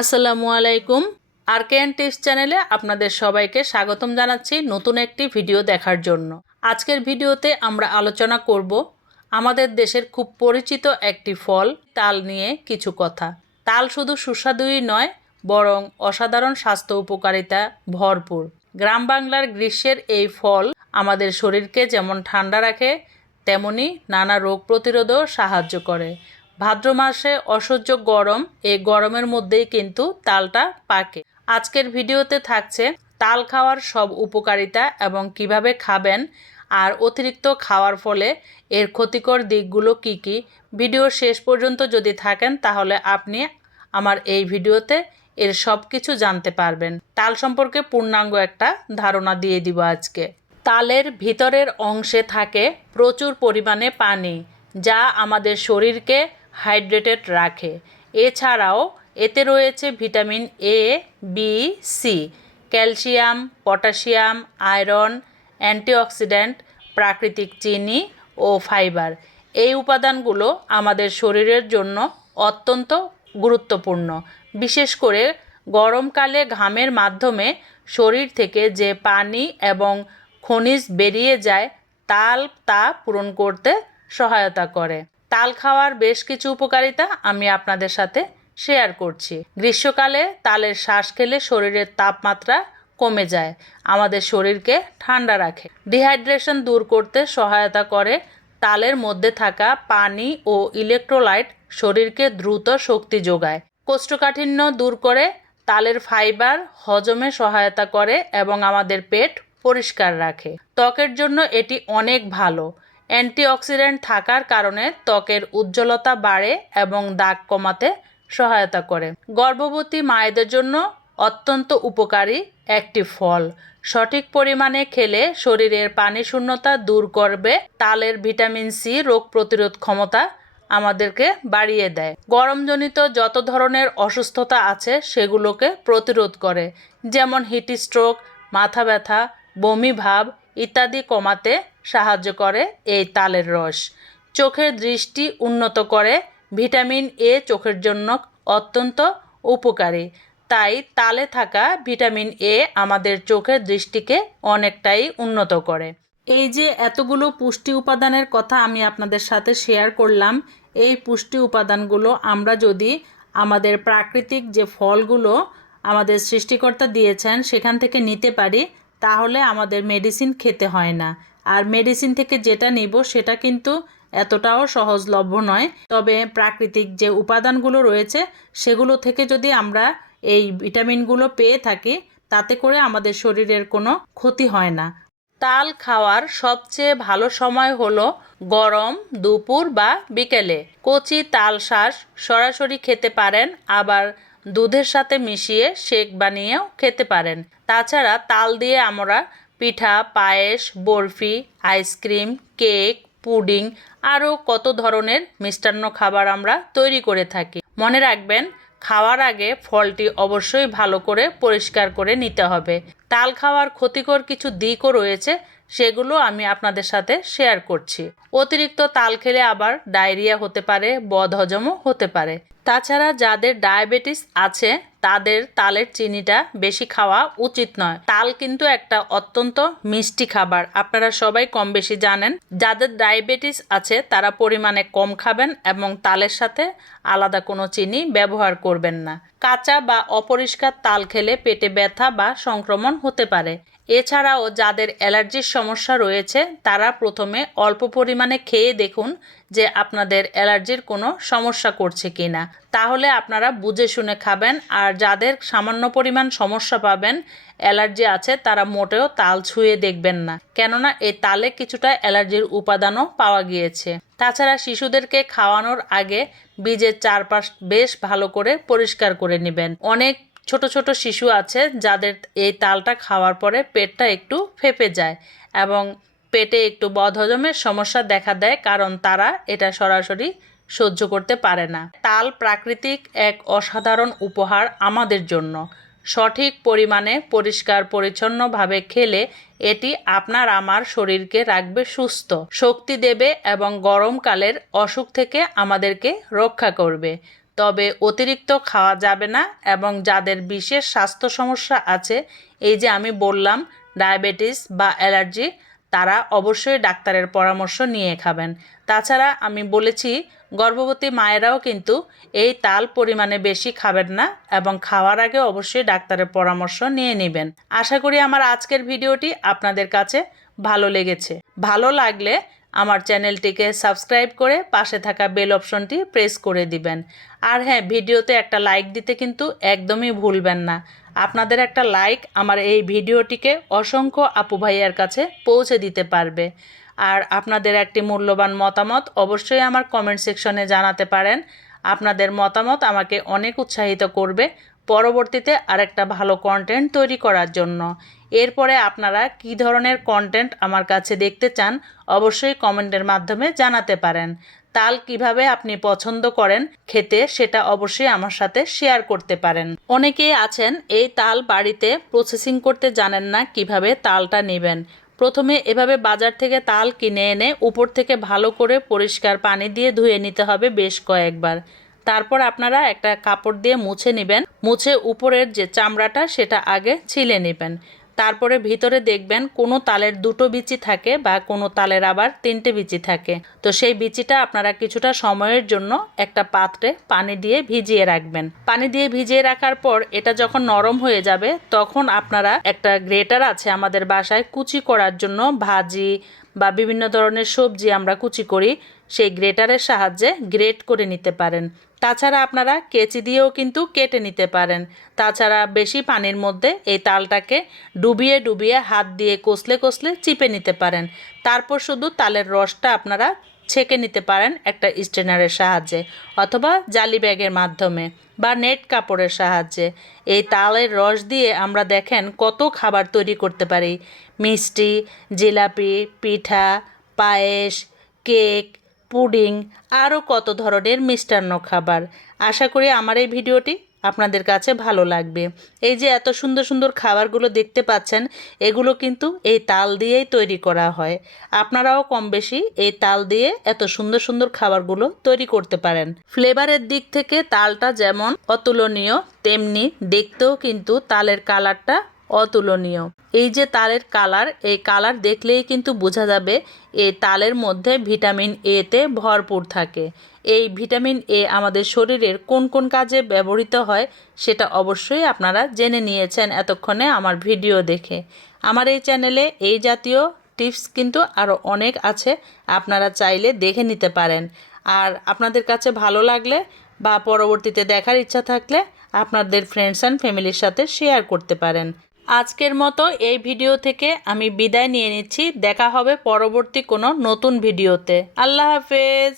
আসসালামু আলাইকুম। আর কেন টিপস চ্যানেলে আপনাদের সবাইকে স্বাগতম জানাচ্ছি নতুন একটি ভিডিও দেখার জন্য। আজকের ভিডিওতে আমরা আলোচনা করব আমাদের দেশের খুব পরিচিত একটি ফল, তাল নিয়ে কিছু কথা। তাল শুধু সুস্বাদুই নয়, বরং অসাধারণ স্বাস্থ্য উপকারিতা ভরপুর। গ্রাম বাংলার গ্রীষ্মের এই ফল আমাদের শরীরকে যেমন ঠান্ডা রাখে, তেমনি নানা রোগ প্রতিরোধও সাহায্য করে। ভাদ্র মাসে অসহ্য গরম এই গরমের মধ্যেই কিন্তু তালটা পাকে। আজকের ভিডিওতে থাকছে তাল খাওয়ার সব উপকারিতা এবং কীভাবে খাবেন আর অতিরিক্ত খাওয়ার ফলে এর ক্ষতিকর দিকগুলো কি কি। ভিডিও শেষ পর্যন্ত যদি থাকেন, তাহলে আপনি আমার এই ভিডিওতে এর সব কিছু জানতে পারবেন। তাল সম্পর্কে পূর্ণাঙ্গ একটা ধারণা দিয়ে দিব আজকে। তালের ভিতরের অংশে থাকে প্রচুর পরিমাণে পানি, যা আমাদের শরীরকে হাইড্রেটেড রাখে। এছাড়াও এতে রয়েছে vitamin A B C calcium, potassium, iron, antioxidant, প্রাকৃতিক চিনি ও ফাইবার। এই উপাদানগুলো আমাদের শরীরের জন্য অত্যন্ত গুরুত্বপূর্ণ। বিশেষ করে গরমকালে ঘামের মাধ্যমে শরীর থেকে যে পানি এবং খনিজ বেরিয়ে যায়, তাল তা পূরণ করতে সহায়তা করে। তাল খাওয়ার বেশ কিছু উপকারিতা আমি আপনাদের সাথে শেয়ার করছি। গ্রীষ্মকালে তালের শ্বাস খেলে শরীরের তাপমাত্রা কমে যায়, আমাদের শরীরকে ঠান্ডা রাখে। ডিহাইড্রেশন দূর করতে সহায়তা করে তালের মধ্যে থাকা পানি ও ইলেকট্রোলাইট শরীরকে দ্রুত শক্তি যোগায়। কোষ্ঠকাঠিন্য দূর করে তালের ফাইবার হজমে সহায়তা করে এবং আমাদের পেট পরিষ্কার রাখে। ত্বকের জন্য এটি অনেক ভালো। অ্যান্টিঅক্সিডেন্ট থাকার কারণে ত্বকের উজ্জ্বলতা বাড়ে এবং দাগ কমাতে সহায়তা করে। গর্ভবতী মায়েদের জন্য অত্যন্ত উপকারী একটি ফল। সঠিক পরিমাণে খেলে শরীরের পানি শূন্যতা দূর করবে, তালের ভিটামিন সি রোগ প্রতিরোধ ক্ষমতা আমাদেরকে বাড়িয়ে দেয়। গরমজনিত যত ধরনের অসুস্থতা আছে সেগুলোকে প্রতিরোধ করে, যেমন হিট স্ট্রোক, মাথা ব্যথা, বমি ভাব ইত্যাদি কমাতে সাহায্য করে এই তালের রস। চোখের দৃষ্টি উন্নত করে, ভিটামিন এ চোখের জন্য অত্যন্ত উপকারী। তাই তালে থাকা ভিটামিন এ আমাদের চোখের দৃষ্টিকে অনেকটাই উন্নত করে। এই যে এতগুলো পুষ্টি উপাদানের কথা আমি আপনাদের সাথে শেয়ার করলাম, এই পুষ্টি উপাদানগুলো আমরা যদি আমাদের প্রাকৃতিক যে ফলগুলো আমাদের সৃষ্টিকর্তা দিয়েছেন, সেখান থেকে নিতে পারি তাহলে আমাদের মেডিসিন খেতে হয় না। আর মেডিসিন থেকে যেটা নিব সেটা কিন্তু এতটাও সহজলভ্য নয়। তবে প্রাকৃতিক যে উপাদানগুলো রয়েছে, সেগুলো থেকে যদি আমরা এই ভিটামিনগুলো পেয়ে থাকি, তাতে করে আমাদের শরীরের কোনো ক্ষতি হয় না। তাল খাওয়ার সবচেয়ে ভালো সময় হলো গরম, দুপুর বা বিকেলে। কচি তাল শ্বাস সরাসরি খেতে পারেন, আবার দুধের সাথে মিশিয়ে শেক বানিয়েও খেতে পারেন। তাছাড়া তাল দিয়ে আমরা pitha, payesh, barfi, ice cream, cake, pudding, আরও কত ধরনের মিষ্টান্ন খাবার আমরা তৈরি করে থাকি। মনে রাখবেন খাওয়ার আগে ফলটি অবশ্যই ভালো করে পরিষ্কার করে নিতে হবে। তাল খাওয়ার ক্ষতিকর কিছু দিকও রয়েছে, সেগুলো আমি আপনাদের সাথে শেয়ার করছি। অতিরিক্ত তাল খেলে আবার ডায়রিয়া হতে পারে, বদহজমও হতে পারে। তাছাড়া যাদের ডায়াবেটিস আছে তাদের তালের চিনিটা বেশি খাওয়া উচিত নয়। তাল কিন্তু একটা অত্যন্ত মিষ্টি খাবার। আপনারা সবাই কম বেশি জানেন, যাদের ডায়াবেটিস আছে তারা পরিমাণে কম খাবেন এবং তালের সাথে আলাদা কোনো চিনি ব্যবহার করবেন না। কাঁচা বা অপরিষ্কার তাল খেলে পেটে ব্যথা বা সংক্রমণ হতে পারে। এছাড়াও যাদের অ্যালার্জির সমস্যা রয়েছে, তারা প্রথমে অল্প পরিমাণে খেয়ে দেখুন যে আপনাদের অ্যালার্জির কোনো সমস্যা করছে কি না তাহলে আপনারা বুঝে শুনে খাবেন আর যাদের সামান্য পরিমাণ সমস্যা পাবেন, অ্যালার্জি আছে, তারা মোটেও তাল ছুঁয়ে দেখবেন না। কেননা এই তালে কিছুটা অ্যালার্জির উপাদানও পাওয়া গিয়েছে। তাছাড়া শিশুদেরকে খাওয়ানোর আগে বীজের চারপাশ বেশ ভালো করে পরিষ্কার করে নেবেন। অনেক ছোট ছোট শিশু আছে যাদের এই তালটা খাওয়ার পরে পেটটা একটু ফেপে যায় এবং পেটে একটু বদহজমের সমস্যা দেখা দেয় কারণ তারা এটা সরাসরি সহ্য করতে পারে না। তাল প্রাকৃতিক এক অসাধারণ উপহার আমাদের জন্য। সঠিক পরিমাণে, পরিষ্কার, পরিচ্ছন্নভাবে খেলে এটি আপনার আমার শরীরকে রাখবে সুস্থ, শক্তি দেবে এবং গরমকালের অসুখ থেকে আমাদেরকে রক্ষা করবে। তবে অতিরিক্ত খাওয়া যাবে না এবং যাদের বিশেষ স্বাস্থ্য সমস্যা আছে, এই যে আমি বললাম, ডায়াবেটিস বা অ্যালার্জি, তারা অবশ্যই ডাক্তারের পরামর্শ নিয়ে খাবেন। তাছাড়া আমি বলেছি, গর্ভবতী মায়েরাও কিন্তু এই তাল পরিমাণে বেশি খাবেন না এবং খাওয়ার আগে অবশ্যই ডাক্তারের পরামর্শ নিয়ে নেবেন। আশা করি আমার আজকের ভিডিওটি আপনাদের কাছে ভালো লেগেছে। ভালো লাগলে আমার চ্যানেলটিকে সাবস্ক্রাইব করে পাশে থাকা বেল অপশনটি প্রেস করে দিবেন। আর হ্যাঁ ভিডিওতে একটা লাইক দিতে কিন্তু একদমই ভুলবেন না। আপনাদের একটা লাইক আমার এই ভিডিওটিকে অসংখ্য আপু ভাইয়ার কাছে পৌঁছে দিতে পারবে। আর আপনাদের একটি মূল্যবান মতামত অবশ্যই আমার কমেন্ট সেকশনে জানাতে পারেন। আপনাদের মতামত আমাকে অনেক উৎসাহিত করবে। পরবর্তীতে আরেকটা ভালো কন্টেন্ট তৈরি করার জন্য। এরপরে আপনারা কি ধরনের কন্টেন্ট আমার কাছে দেখতে চান, অবশ্যই কমেন্টের মাধ্যমে জানাতে পারেন। তাল কীভাবে আপনি পছন্দ করেন খেতে, সেটা অবশ্যই আমার সাথে শেয়ার করতে পারেন। অনেকেই আছেন, এই তাল বাড়িতে প্রসেসিং করতে জানেন না কীভাবে তালটা নেবেন। প্রথমে এভাবে বাজার থেকে তাল কিনে এনে উপর থেকে ভালো করে পরিষ্কার পানি দিয়ে ধুয়ে নিতে হবে বেশ কয়েকবার। তারপর আপনারা একটা কাপড় দিয়ে মুছে নেবেন। মুছে উপরের যে চামড়াটা, সেটা আগে ছিলে নেবেন। তারপরে ভিতরে দেখবেন কোনো তালের দুটো বিচি থাকে বা কোনো তালের আবার তিনটে বিচি থাকে। তো সেই বিচিটা আপনারা কিছুটা সময়ের জন্য একটা পাত্রে পানি দিয়ে ভিজিয়ে রাখবেন। পানি দিয়ে ভিজিয়ে রাখার পর এটা যখন নরম হয়ে যাবে, তখন আপনারা একটা গ্রেটার আছে আমাদের বাসায় কুচি করার জন্য ভাজি বা বিভিন্ন ধরনের সবজি আমরা কুচি করি, সেই গ্রেটারের সাহায্যে গ্রেট করে নিতে পারেন। তাছাড়া আপনারা কেচি দিয়েও কিন্তু কেটে নিতে পারেন। তাছাড়া বেশি পানির মধ্যে এই তালটাকে ডুবিয়ে ডুবিয়ে হাত দিয়ে কষলে কষলে চিপে নিতে পারেন। তারপর শুধু তালের রসটা আপনারা ছেঁকে নিতে পারেন একটা স্ট্রেনারের সাহায্যে অথবা জালি ব্যাগের মাধ্যমে। বা নেট কাপড়ের সাহায্যে। এই তালের রস দিয়ে আমরা দেখেন কত খাবার তৈরি করতে পারি। মিষ্টি, জিলাপি, পিঠা, পায়েস, কেক, পুডিং, আরও কত ধরনের মিষ্টান্ন খাবার। আশা করি আমার এই ভিডিওটি আপনাদের কাছে ভালো লাগবে। এই যে এত সুন্দর সুন্দর খাবারগুলো দেখতে পাচ্ছেন, এগুলো কিন্তু এই তাল দিয়েই তৈরি করা হয়। আপনারাও কম বেশি এই তাল দিয়ে এত সুন্দর সুন্দর খাবারগুলো তৈরি করতে পারেন। ফ্লেভারের দিক থেকে তালটা যেমন অতুলনীয়, তেমনি দেখতেও কিন্তু তালের কালারটা অতুলনীয়। এই যে তালের কালার, এই কালার দেখলেই কিন্তু বোঝা যাবে এই তালের মধ্যে ভিটামিন এতে ভরপুর থাকে। এই ভিটামিন এ আমাদের শরীরের কোন কোন কাজে ব্যবহৃত হয় সেটা অবশ্যই আপনারা জেনে নিয়েছেন এতক্ষণে আমার ভিডিও দেখে। আমার এই চ্যানেলে এই জাতীয় টিপস কিন্তু আরও অনেক আছে, আপনারা চাইলে দেখে নিতে পারেন। আর আপনাদের কাছে ভালো লাগলে বা পরবর্তীতে দেখার ইচ্ছা থাকলে আপনাদের ফ্রেন্ডস অ্যান্ড ফ্যামিলির সাথে শেয়ার করতে পারেন। আজকের মতো এই ভিডিও থেকে আমি বিদায় নিয়ে নিচ্ছি। দেখা হবে পরবর্তী কোনো নতুন ভিডিওতে। আল্লাহ হাফেজ।